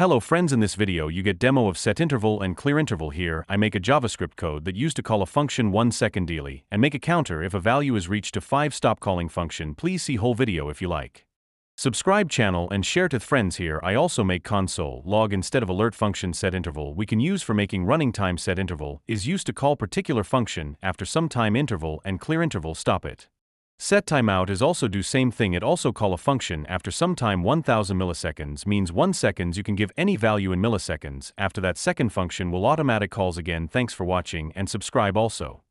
Hello friends, in this video you get demo of setInterval and clearInterval. Here I make a JavaScript code that used to call a function 1 second daily and make a counter if a value is reached to 5. Stop calling function. Please see whole video if you like. Subscribe channel and share to friends. Here I also make console log instead of alert function. setInterval we can use for making running time. setInterval is used to call particular function after some time interval, and clearInterval stop it. Set timeout is also do same thing. It also call a function after some time. 1000 milliseconds means 1 seconds. You can give any value in milliseconds. After that second function will automatic calls again. Thanks for watching and subscribe also.